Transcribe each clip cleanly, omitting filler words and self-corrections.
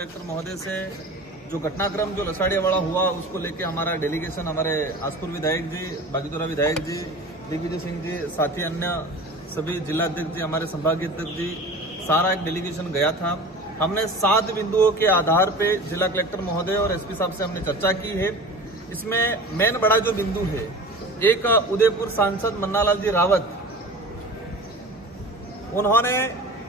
Collector महोदय से जो घटनाक्रम जो लसाड़िया वाला हुआ उसको लेके हमारा डेलीगेशन हमारे आसपुर विधायक जी, बागीदोरा विधायक जी, दिग्विजय सिंह जी, साथी अन्य सभी जिलाध्यक्ष जी, हमारे संभागीय अध्यक्ष जी, सारा एक डेलीगेशन गया था। हमने 7 बिंदुओं के आधार पे जिला कलेक्टर महोदय और एसपी साहब से हमने चर्चा की है। इसमें मेन बड़ा जो बिंदु है, एक उदयपुर सांसद मन्नालाल जी रावत, उन्होंने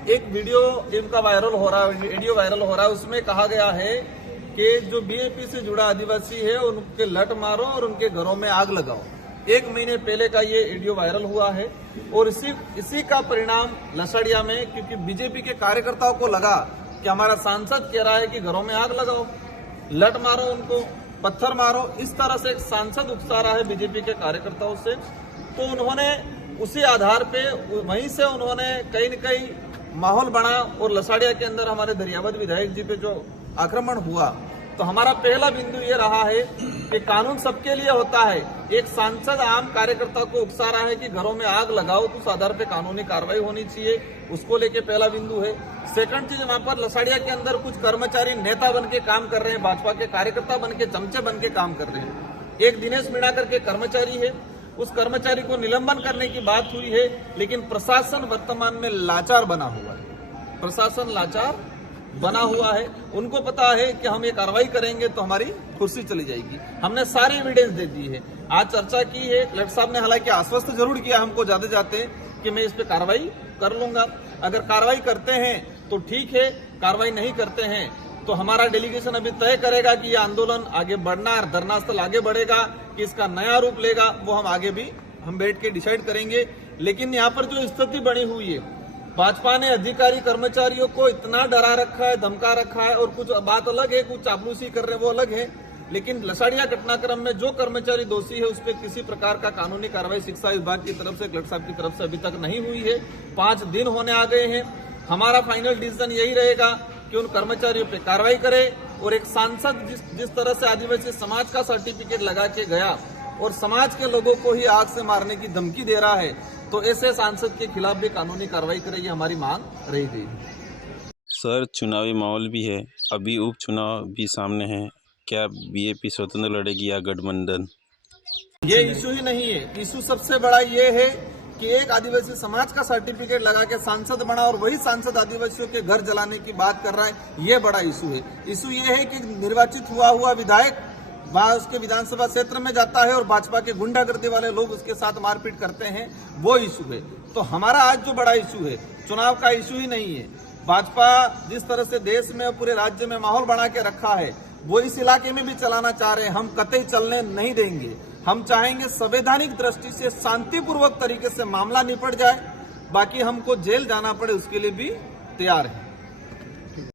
एक वीडियो इनका वायरल हो रहा है, उसमें कहा गया है कि जो बीएपी से जुड़ा आदिवासी है उनके लट मारो और उनके घरों में आग लगाओ। 1 महीने पहले का ये वीडियो वायरल हुआ है और इसी का परिणाम लसाड़िया में, क्योंकि बीजेपी के कार्यकर्ताओं को लगा कि हमारा सांसद कह रहा है कि घरों में आग लगाओ, लट मारो, उनको पत्थर मारो, इस तरह से एक सांसद उकसा रहा है बीजेपी के कार्यकर्ताओं से। तो उन्होंने उसी आधार पे वहीं से उन्होंने कहीं न कहीं माहौल बना और लसाड़िया के अंदर हमारे दरियावद विधायक जी पे जो आक्रमण हुआ, तो हमारा पहला बिंदु ये रहा है कि कानून सबके लिए होता है। एक सांसद आम कार्यकर्ता को उकसा रहा है कि घरों में आग लगाओ, तो उस आधार पे कानूनी कार्रवाई होनी चाहिए, उसको लेके पहला बिंदु है। सेकंड चीज, वहां पर लसाड़िया के अंदर कुछ कर्मचारी नेता बन के काम कर रहे हैं, भाजपा के कार्यकर्ता बन के, चमचे बन के काम कर रहे हैं। एक दिनेश मीणा करके कर्मचारी है, उस कर्मचारी को निलंबन करने की बात हुई है, लेकिन प्रशासन वर्तमान में लाचार बना हुआ है। प्रशासन लाचार बना हुआ है, उनको पता है कि हम ये कार्रवाई करेंगे तो हमारी कुर्सी चली जाएगी। हमने सारी एविडेंस दे दी है, आज चर्चा की है। कलेक्टर साहब ने हालांकि आश्वस्त जरूर किया हमको जाते जाते कि मैं इस पे कार्रवाई कर लूंगा। अगर कार्रवाई करते हैं तो ठीक है, कार्रवाई नहीं करते हैं तो हमारा डेलीगेशन अभी तय करेगा कि ये आंदोलन आगे बढ़ना है, धरना स्थल आगे बढ़ेगा कि इसका नया रूप लेगा, वो हम आगे भी हम बैठ के डिसाइड करेंगे। लेकिन यहाँ पर जो स्थिति बनी हुई है, भाजपा ने अधिकारी कर्मचारियों को इतना डरा रखा है, धमका रखा है, और कुछ बात अलग है, कुछ चापलूसी कर रहे हैं वो अलग है, लेकिन लसाड़िया घटनाक्रम में जो कर्मचारी दोषी है उस पर किसी प्रकार का कानूनी कार्रवाई शिक्षा विभाग की तरफ से, कलेक्टर साहब की तरफ से अभी तक नहीं हुई है। 5 दिन होने आ गए हैं। हमारा फाइनल डिसीजन यही रहेगा कि उन कर्मचारियों पे कार्रवाई करे, और एक सांसद जिस तरह से आदिवासी समाज का सर्टिफिकेट लगा के गया और समाज के लोगों को ही आग से मारने की धमकी दे रहा है, तो ऐसे सांसद के खिलाफ भी कानूनी कार्रवाई करे, ये हमारी मांग रहेगी। सर, चुनावी माहौल भी है, अभी उपचुनाव भी सामने है, क्या बीएपी स्वतंत्र लड़ेगी या गठबंधन? ये इशू ही नहीं है। इशू सबसे बड़ा ये है कि एक आदिवासी समाज का सर्टिफिकेट लगा के सांसद बना और वही सांसद आदिवासियों के घर जलाने की बात कर रहा है, ये बड़ा इशू है। इशू ये है कि निर्वाचित हुआ विधायक वह उसके विधानसभा क्षेत्र में जाता है और भाजपा के गुंडागर्दी वाले लोग उसके साथ मारपीट करते हैं, वो इशू है। तो हमारा आज जो बड़ा इशू है, चुनाव का इशू ही नहीं है। भाजपा जिस तरह से देश में पूरे राज्य में माहौल बना के रखा है, वो इस इलाके में भी चलाना चाह रहे हैं। हम कतई चलने नहीं देंगे। हम चाहेंगे संवैधानिक दृष्टि से शांतिपूर्वक तरीके से मामला निपट जाए, बाकी हमको जेल जाना पड़े उसके लिए भी तैयार है।